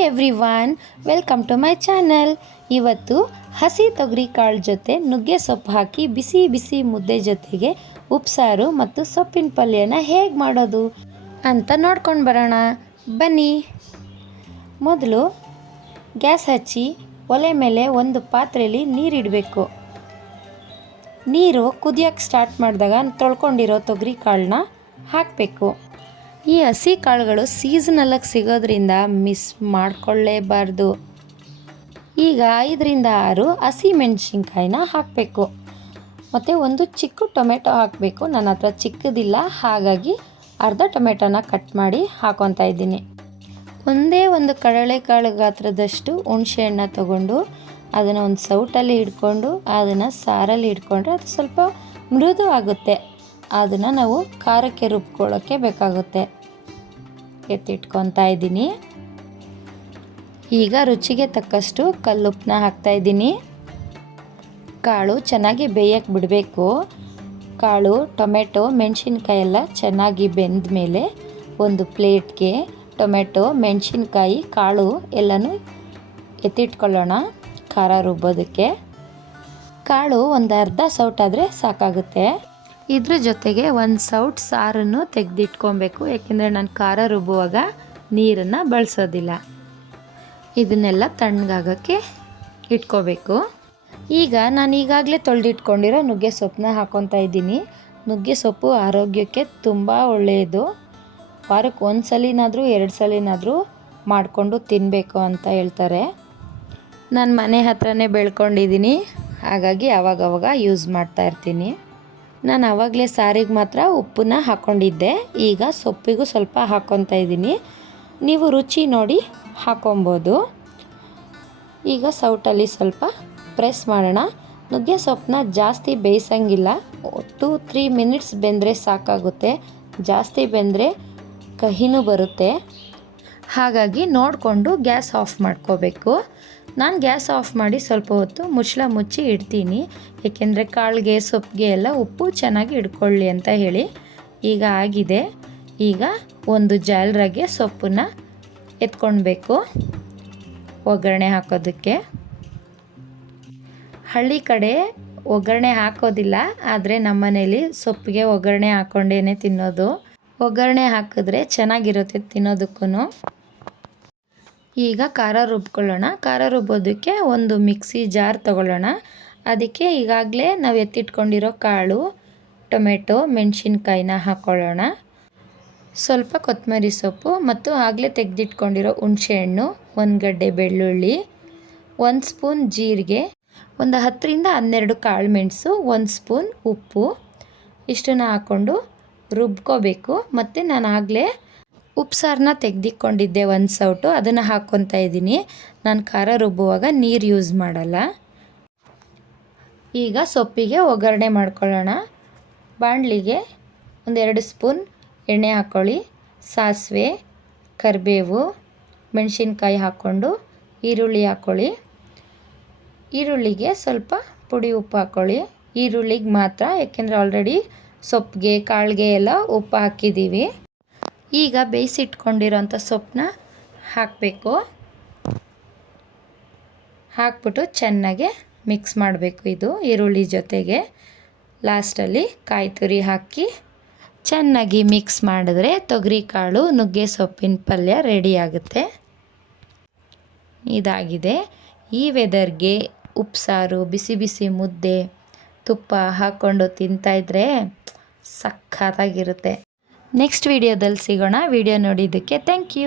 Hi everyone, welcome to my channel. ಇವತ್ತು ಹಸಿ ತೊಗರಿ ಕಾಳು ಜೊತೆ ನುಗ್ಗೆ ಸೊಪ್ಪು ಹಾಕಿ ಬಿಸಿ ಬಿಸಿ ಮುದ್ದೆ ಜೊತೆಗೆ ಉಪ್ಸಾರು ಮತ್ತು ಸೊಪ್ಪಿನ ಪಲ್ಯನ ಹೇಗೆ ಮಾಡೋದು ಅಂತ ನೋಡ್ಕೊಂಡು ಬರೋಣ ಬನ್ನಿ. ಮೊದಲು ಗ್ಯಾಸ್ ಹಚ್ಚಿ ಒಲೆ ಮೇಲೆ ಒಂದು ಪಾತ್ರೆಯಲ್ಲಿ ನೀರಿಡಬೇಕು. ನೀರು ಕುದಿಯೋಕ್ಕೆ ಸ್ಟಾರ್ಟ್ ಮಾಡಿದಾಗ ತೊಳ್ಕೊಂಡಿರೋ ತೊಗರಿ ಕಾಳನ್ನ ಹಾಕಬೇಕು. ಈ ಹಸಿ ಕಾಳುಗಳು ಸೀಸನಲ್ಲಾಗಿ ಸಿಗೋದ್ರಿಂದ ಮಿಸ್ ಮಾಡಿಕೊಳ್ಳೇಬಾರ್ದು. ಈಗ 5-6 ಹಸಿ ಮೆಣಸಿನ್ಕಾಯಿನ ಹಾಕಬೇಕು. ಮತ್ತು ಒಂದು ಚಿಕ್ಕ ಟೊಮೆಟೊ ಹಾಕಬೇಕು. ನನ್ನ ಹತ್ರ ಚಿಕ್ಕದಿಲ್ಲ, ಹಾಗಾಗಿ ಅರ್ಧ ಟೊಮೆಟೊನ ಕಟ್ ಮಾಡಿ ಹಾಕೊತಾ ಇದ್ದೀನಿ. ಒಂದೇ ಒಂದು ಕಡಲೆಕಾಳು ಗಾತ್ರದಷ್ಟು ಹುಣಸೆಹಣ್ಣು ತಗೊಂಡು ಅದನ್ನು ಒಂದು ಸೌಟಲ್ಲಿ ಹಿಡ್ಕೊಂಡು ಅದನ್ನು ಸಾರಲ್ಲಿ ಹಿಡ್ಕೊಂಡ್ರೆ ಅದು ಸ್ವಲ್ಪ ಮೃದು ಆಗುತ್ತೆ. ಅದನ್ನು ನಾವು ಖಾರಕ್ಕೆ ರುಬ್ಕೊಳ್ಳೋಕ್ಕೆ ಬೇಕಾಗುತ್ತೆ. ಎತ್ತಿಟ್ಕೊತಾ ಇದ್ದೀನಿ. ಈಗ ರುಚಿಗೆ ತಕ್ಕಷ್ಟು ಕಲ್ಲುಪ್ಪನ್ನ ಹಾಕ್ತಾಯಿದ್ದೀನಿ. ಕಾಳು ಚೆನ್ನಾಗಿ ಬೇಯಕ್ಕೆ ಬಿಡಬೇಕು. ಕಾಳು, ಟೊಮೆಟೊ, ಮೆಣಸಿನ್ಕಾಯಿ ಎಲ್ಲ ಚೆನ್ನಾಗಿ ಬೆಂದ ಮೇಲೆ ಒಂದು ಪ್ಲೇಟ್ಗೆ ಟೊಮೆಟೊ, ಮೆಣಸಿನ್ಕಾಯಿ, ಕಾಳು ಎಲ್ಲನೂ ಎತ್ತಿಟ್ಕೊಳ್ಳೋಣ ಖಾರ ರುಬ್ಬೋದಕ್ಕೆ. ಕಾಳು ಒಂದು ಅರ್ಧ ಸೌಟಾದರೆ ಸಾಕಾಗುತ್ತೆ. ಇದ್ರ ಜೊತೆಗೆ ಒಂದು ಸೌಟ್ ಸಾರನ್ನು ತೆಗೆದಿಟ್ಕೊಬೇಕು, ಏಕೆಂದರೆ ನಾನು ಖಾರ ರುಬ್ಬುವಾಗ ನೀರನ್ನು ಬಳಸೋದಿಲ್ಲ. ಇದನ್ನೆಲ್ಲ ತಣ್ಣಗಾಗೋಕ್ಕೆ ಇಟ್ಕೋಬೇಕು. ಈಗ ನಾನು ಈಗಾಗಲೇ ತೊಳೆದಿಟ್ಕೊಂಡಿರೋ ನುಗ್ಗೆ ಸೊಪ್ಪನ್ನ ಹಾಕ್ಕೊತಾ ಇದ್ದೀನಿ. ನುಗ್ಗೆ ಸೊಪ್ಪು ಆರೋಗ್ಯಕ್ಕೆ ತುಂಬ ಒಳ್ಳೆಯದು. ವಾರಕ್ಕೆ 1 ಸಲಿನಾದರೂ 2 ಸಲಿನಾದರೂ ಮಾಡಿಕೊಂಡು ತಿನ್ನಬೇಕು ಅಂತ ಹೇಳ್ತಾರೆ. ನಾನು ಮನೆ ಹತ್ರನೇ ಬೆಳ್ಕೊಂಡಿದ್ದೀನಿ, ಹಾಗಾಗಿ ಆವಾಗವಾಗ ಯೂಸ್ ಮಾಡ್ತಾ ಇರ್ತೀನಿ. ನಾನು ಆವಾಗಲೇ ಸಾರಿಗೆ ಮಾತ್ರ ಉಪ್ಪನ್ನ ಹಾಕ್ಕೊಂಡಿದ್ದೆ. ಈಗ ಸೊಪ್ಪಿಗೂ ಸ್ವಲ್ಪ ಹಾಕ್ಕೊತಾ ಇದ್ದೀನಿ. ನೀವು ರುಚಿ ನೋಡಿ ಹಾಕ್ಕೊಬೋದು. ಈಗ ಸೌಟಲ್ಲಿ ಸ್ವಲ್ಪ ಪ್ರೆಸ್ ಮಾಡೋಣ. ನುಗ್ಗೆ ಸೊಪ್ಪನ್ನ ಜಾಸ್ತಿ ಬೇಯಿಸಂಗಿಲ್ಲ. 2-3 ಮಿನಿಟ್ಸ್ ಬೆಂದರೆ ಸಾಕಾಗುತ್ತೆ. ಜಾಸ್ತಿ ಬೆಂದರೆ ಕಹಿನೂ ಬರುತ್ತೆ. ಹಾಗಾಗಿ ನೋಡಿಕೊಂಡು ಗ್ಯಾಸ್ ಆಫ್ ಮಾಡ್ಕೋಬೇಕು. ನಾನು ಗ್ಯಾಸ್ ಆಫ್ ಮಾಡಿ ಸ್ವಲ್ಪ ಹೊತ್ತು ಮುಚ್ಚಳ ಮುಚ್ಚಿ ಇಡ್ತೀನಿ, ಏಕೆಂದರೆ ಕಾಳಿಗೆ ಸೊಪ್ಪಿಗೆ ಎಲ್ಲ ಉಪ್ಪು ಚೆನ್ನಾಗಿ ಹಿಡ್ಕೊಳ್ಳಿ ಅಂತ ಹೇಳಿ. ಈಗ ಆಗಿದೆ. ಈಗ ಒಂದು ಜಾಲರಾಗೆ ಸೊಪ್ಪನ್ನ ಎತ್ಕೊಳ್ಬೇಕು ಒಗ್ಗರಣೆ ಹಾಕೋದಕ್ಕೆ. ಹಳ್ಳಿ ಕಡೆ ಒಗ್ಗರಣೆ ಹಾಕೋದಿಲ್ಲ, ಆದರೆ ನಮ್ಮ ಮನೇಲಿ ಸೊಪ್ಪಿಗೆ ಒಗ್ಗರಣೆ ಹಾಕ್ಕೊಂಡೇ ತಿನ್ನೋದು. ಒಗ್ಗರಣೆ ಹಾಕಿದ್ರೆ ಚೆನ್ನಾಗಿರುತ್ತೆ ತಿನ್ನೋದಕ್ಕೂ. ಈಗ ಖಾರ ರುಬ್ಕೊಳ್ಳೋಣ. ಖಾರ ರುಬ್ಬೋದಕ್ಕೆ ಒಂದು ಮಿಕ್ಸಿ ಜಾರ್ ತಗೊಳ್ಳೋಣ. ಅದಕ್ಕೆ ಈಗಾಗಲೇ ನಾವು ಎತ್ತಿಟ್ಕೊಂಡಿರೋ ಕಾಳು, ಟೊಮೆಟೊ, ಮೆಣಸಿನ್ಕಾಯಿನ ಹಾಕ್ಕೊಳ್ಳೋಣ. ಸ್ವಲ್ಪ ಕೊತ್ತಂಬರಿ ಸೊಪ್ಪು ಮತ್ತು ಆಗಲೇ ತೆಗೆದಿಟ್ಕೊಂಡಿರೋ ಹುಣಸೆಹಣ್ಣು, 1 ಗಡ್ಡೆ ಬೆಳ್ಳುಳ್ಳಿ, 1 ಸ್ಪೂನ್ ಜೀರಿಗೆ, ಒಂದು 10-12 ಕಾಳು ಮೆಣಸು, 1 ಸ್ಪೂನ್ ಉಪ್ಪು, ಇಷ್ಟನ್ನು ಹಾಕ್ಕೊಂಡು ರುಬ್ಕೋಬೇಕು. ಮತ್ತು ನಾನು ಆಗಲೇ ಉಪ್ಸಾರನ್ನ ತೆಗೆದಿಟ್ಕೊಂಡಿದ್ದೆ 1 ಸೌಟು, ಅದನ್ನು ಹಾಕ್ಕೊತಾ ಇದ್ದೀನಿ. ನಾನು ಖಾರ ರುಬ್ಬುವಾಗ ನೀರು ಯೂಸ್ ಮಾಡಲ್ಲ. ಈಗ ಸೊಪ್ಪಿಗೆ ಒಗ್ಗರಣೆ ಮಾಡ್ಕೊಳ್ಳೋಣ. ಬಾಣಲಿಗೆ 1-2 ಸ್ಪೂನ್ ಎಣ್ಣೆ ಹಾಕ್ಕೊಳ್ಳಿ. ಸಾಸಿವೆ, ಕರಿಬೇವು, ಮೆಣಸಿನ್ಕಾಯಿ ಹಾಕ್ಕೊಂಡು ಈರುಳ್ಳಿ ಹಾಕ್ಕೊಳ್ಳಿ. ಈರುಳ್ಳಿಗೆ ಸ್ವಲ್ಪ ಪುಡಿ ಉಪ್ಪು ಹಾಕ್ಕೊಳ್ಳಿ. ಈರುಳ್ಳಿಗೆ ಮಾತ್ರ, ಏಕೆಂದರೆ ಆಲ್ರೆಡಿ ಸೊಪ್ಪಿಗೆ ಕಾಳಿಗೆ ಎಲ್ಲ ಉಪ್ಪು ಹಾಕಿದ್ದೀವಿ. ಈಗ ಬೇಯಿಸಿಟ್ಕೊಂಡಿರೋಂಥ ಸೊಪ್ಪನ್ನ ಹಾಕಬೇಕು. ಹಾಕ್ಬಿಟ್ಟು ಚೆನ್ನಾಗಿ ಮಿಕ್ಸ್ ಮಾಡಬೇಕು. ಇದು ಈರುಳ್ಳಿ ಜೊತೆಗೆ ಲಾಸ್ಟಲ್ಲಿ ಕಾಯಿ ತುರಿ ಹಾಕಿ ಚೆನ್ನಾಗಿ ಮಿಕ್ಸ್ ಮಾಡಿದ್ರೆ ತೊಗರಿ ಕಾಳು ನುಗ್ಗೆ ಸೊಪ್ಪಿನ ಪಲ್ಯ ರೆಡಿ ಆಗುತ್ತೆ. ಇದಾಗಿದೆ. ಈ ವೆದರ್ಗೆ ಉಪ್ಸಾರು, ಬಿಸಿ ಬಿಸಿ ಮುದ್ದೆ, ತುಪ್ಪ ಹಾಕ್ಕೊಂಡು ತಿಂತಾಯಿದ್ರೆ ಸಖತ್ತಾಗಿರುತ್ತೆ. ನೆಕ್ಸ್ಟ್ ವಿಡಿಯೋದಲ್ಲಿ ಸಿಗೋಣ. ವಿಡಿಯೋ ನೋಡಿದ್ದಕ್ಕೆ ಥ್ಯಾಂಕ್ ಯು.